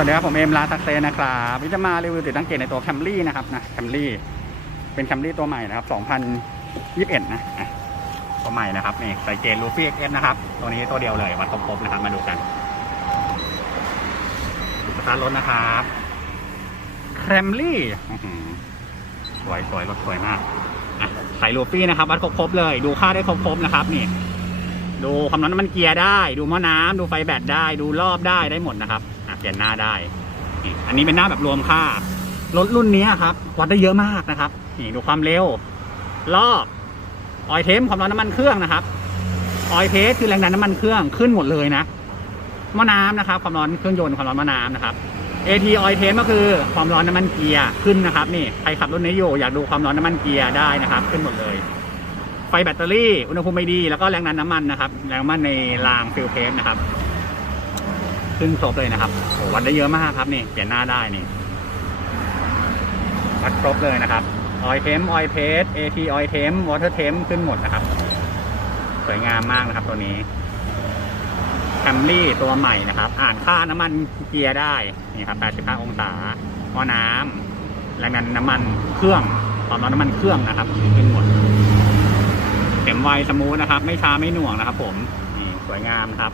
วัสดีครับผมเอ็มร้านซักเซนนะครับวันนี้จะมารีวิวติดตั้งเกตในตัวแคมรี่นะครับนะแคมรี่เป็นแคมรี่ตัวใหม่นะครับ 2021นะอะตัวใหม่นะครับนี่ใส่เกตลูฟี่เอ็กนะครับ ตัวนี้ตัวเดียวเลยวัดครบๆนะครับ มาดูกันสตาร์ทรถนะครับแคมรี่สวยสวยรถสวยมากใส่ลูฟี่นะครับ วัดครบๆเลย ดูค่าได้ครบๆนะครับ นี่ ดูความร้อนน้ำมันเกียร์ได้ ดูหม้อน้ำดูไฟแบตได้ ดูรอบได้ได้หมดนะครับ เปลี่ยนหน้าได้ อันนี้เป็นหน้าแบบรวมค่ารถรุ่นนี้ครับ วัดได้เยอะมากนะครับ นี่ดูความเร็ว รอบออยเทมความร้อนน้ำมันเครื่องนะครับออยเพสคือแรงดันน้ำมันเครื่องขึ้นหมดเลยนะมอน้ำนะครับ ความร้อนเครื่องยนต์ความร้อนมอน้ำนะครับ AT Oil Temp ก็คือความร้อนน้ำมันเกียร์ขึ้นนะครับ นี่ใครขับรถนี้อยู่อยากดูความร้อนน้ำมันเกียร์ได้นะครับ ขึ้นหมดเลย ไฟแบตเตอรี่อุณหภูมิไม่ดีแล้วก็แรงดันน้ำมันนะครับ แรงน้ำมันในรางฟิลเทสนะครับ ขึ้นครบเลยนะครับโอ้วัดได้เยอะมากครับนี่เปลี่ยนหน้าได้นี่วัดครบเลยนะครับออยเทมออยเพสเอทีออยเทมวอเตอร์เทมขึ้นหมดนะครับ สวยงามมากนะครับตัวนี้แคมรี่ตัวใหม่นะครับ อ่านค่าน้ำมันเกียร์ได้นี่ครับ85องศาหม้อน้ำแรงดันน้ำมันเครื่องความร้อนน้ำมันเครื่องนะครับขึ้นหมดเข็มไวสมูทนะครับ ไม่ช้าไม่หน่วงนะครับ ผมนี่สวยงามครับ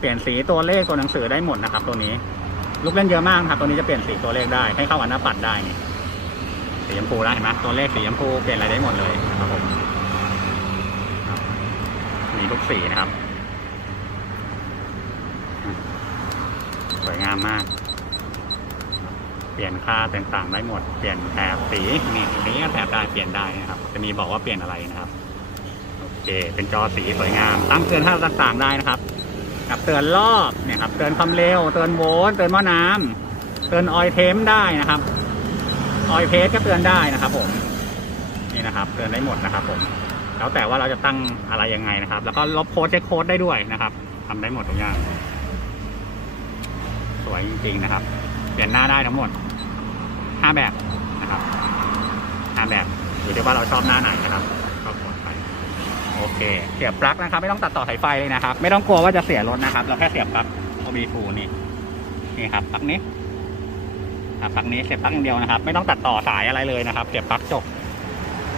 เปลี่ยนสีตัวเลขตัวหนังสือได้หมดนะครับ ตัวนี้ ลูกเล่นเยอะมากครับ ตัวนี้จะเปลี่ยนสีตัวเลขได้ให้เข้าอันหน้าปัดได้นี่สีชมพูได้เห็นไหมตัวเลขสีชมพูเปลี่ยนอะไรได้หมดเลยครับผมมีทุกสีนะครับสวยงามมาก เปลี่ยนค่าต่างๆได้หมด เปลี่ยนแถบสีนี่นี้ก็แถบได้เปลี่ยนได้นะครับ จะมีบอกว่าเปลี่ยนอะไรนะครับโอเคเป็นจอสีสวยงามตั้งเตือนค่าต่างๆได้นะครับ กับเตือนรอบเนี่ยครับเตือนความเร็วเตือนโวลต์เตือนหม้อน้ำเตือนออยเทมได้นะครับออยเพสก็เตือนได้นะครับ ผมนี่นะครับ เตือนได้หมดนะครับ ผม แล้วแต่ว่าเราจะตั้งอะไรยังไงนะครับ แล้วก็ลบโค้ดเช็คโค้ดได้ด้วยนะครับทำได้หมดทุกอย่างสวยจริงๆนะครับ เปลี่ยนหน้าได้ทั้งหมดห้าแบบนะครับห้าแบบอยู่ที่ว่าเราชอบหน้าไหนนะครับ เคเสียบปลั๊กนะครับ ไม่ต้องตัดต่อสายไฟเลยนะครับ ไม่ต้องกลัวว่าจะเสียรถนะครับ เราแค่เสียบปลั๊ก OB2 นี่นี่ครับปลั๊กนี้ครับปลั๊กนี้เสียบปลั๊กอย่างเดียวนะครับ ไม่ต้องตัดต่อสายอะไรเลยนะครับ เสียบปลั๊กจบ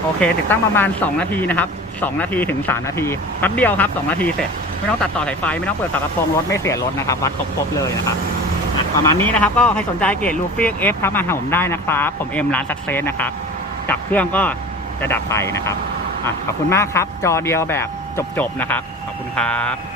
โอเค ติดตั้งประมาณ 2 นาทีนะครับ2นาทีถึง 3 นาทีแป๊บเดียวครับ 2 นาทีเสร็จ ไม่ต้องตัดต่อสายไฟ ไม่ต้องเปิดฝากระโปรงรถไม่เสียรถนะครับ วัดครบๆเลยนะครับประมาณนี้นะครับ ก็ให้สนใจเกรดลูฟี่เอฟครับมาหาผมได้นะครับ ผมเอ็มร้านสักเซนนะครับ จับเครื่องก็จะดับไฟนะครับ อะขอบคุณมากครับ จอเดียวแบบจบๆนะครับ ขอบคุณครับ